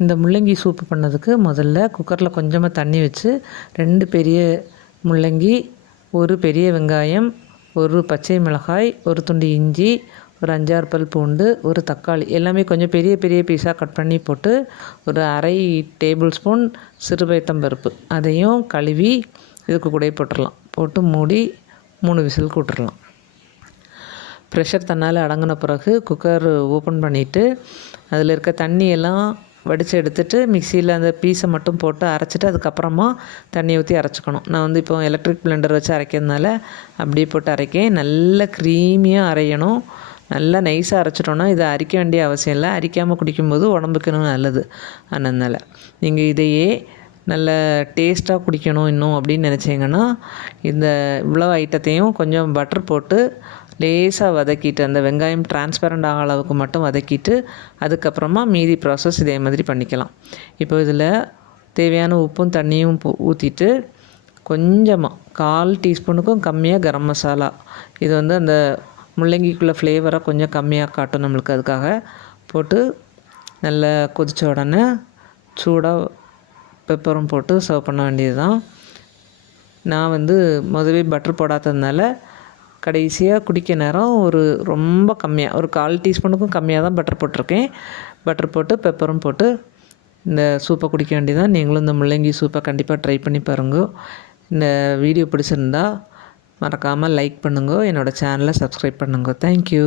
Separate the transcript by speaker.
Speaker 1: இந்த முள்ளங்கி சூப்பு பண்ணதுக்கு முதல்ல குக்கரில் கொஞ்சமாக தண்ணி வச்சு ரெண்டு பெரிய முள்ளங்கி ஒரு பெரிய வெங்காயம் ஒரு பச்சை மிளகாய் ஒரு துண்டு இஞ்சி ஒரு அஞ்சாறு பல் பூண்டு ஒரு தக்காளி எல்லாமே கொஞ்சம் பெரிய பெரிய பீஸாக கட் பண்ணி போட்டு ஒரு அரை டேபிள் ஸ்பூன் சிறுபயத்தம்பருப்பு அதையும் கழுவி இதுக்கு கூட போட்டுடலாம் போட்டு மூடி மூணு விசில் கூட்டுடலாம் ப்ரெஷர் தன்னால் அடங்கின பிறகு குக்கர் ஓப்பன் பண்ணிவிட்டு அதில் இருக்க தண்ணியெல்லாம் வடித்து எடுத்துட்டு மிக்சியில் அந்த பீஸை மட்டும் போட்டு அரைச்சிட்டு அதுக்கப்புறமா தண்ணி ஊற்றி அரைச்சிக்கணும். நான் வந்து இப்போ எலக்ட்ரிக் பிளெண்டர் வச்சு அரைக்கிறதுனால அப்படியே போட்டு அரைக்கேன். நல்ல க்ரீமியாக அரையணும். நல்லா நைஸாக அரைச்சிட்டோன்னா இதை அரிக்க வேண்டிய அவசியம் இல்லை. அரிக்காமல் குடிக்கும்போது உடம்புக்குன்னும் நல்லது. அதனால் நீங்கள் இதையே நல்ல டேஸ்ட்டாக குடிக்கணும் இன்னும் அப்படின்னு நினச்சிங்கன்னா இந்த இவ்வளோ ஐட்டத்தையும் கொஞ்சம் பட்டர் போட்டு லேசாக வதக்கிட்டு அந்த வெங்காயம் டிரான்ஸ்பரண்ட் ஆக அளவுக்கு மட்டும் வதக்கிட்டு அதுக்கப்புறமா மீதி ப்ராசஸ் இதே மாதிரி பண்ணிக்கலாம். இப்போ இதில் தேவையான உப்பும் தண்ணியும் ஊற்றிட்டு கொஞ்சமாக கால் டீஸ்பூனுக்கும் கம்மியாக கரம் மசாலா. இது வந்து அந்த முள்ளங்கிக்குள்ளே ஃப்ளேவரை கொஞ்சம் கம்மியாக காட்டும் நம்மளுக்கு அதுக்காக. போட்டு நல்லா கொதித்த உடனே சூடாக பெப்பரும் போட்டு சர்வ் பண்ண வேண்டியது தான் நான் வந்து முதவே பட்ரு போடாததுனால கடைசியாக குடிக்க நேரம் ஒரு ரொம்ப கம்மியாக ஒரு கால் டீஸ்பூனுக்கும் கம்மியாக தான் பட்டர் போட்டிருக்கேன். பட்டர் போட்டு பெப்பரும் போட்டு இந்த சூப்பை குடிக்க வேண்டியதான் நீங்களும் இந்த முள்ளங்கி சூப்பை கண்டிப்பாக ட்ரை பண்ணி பாருங்க. இந்த வீடியோ பிடிச்சிருந்தா மறக்காமல் லைக் பண்ணுங்க. என்னோடய சேனலை சப்ஸ்கிரைப் பண்ணுங்க. தேங்க்யூ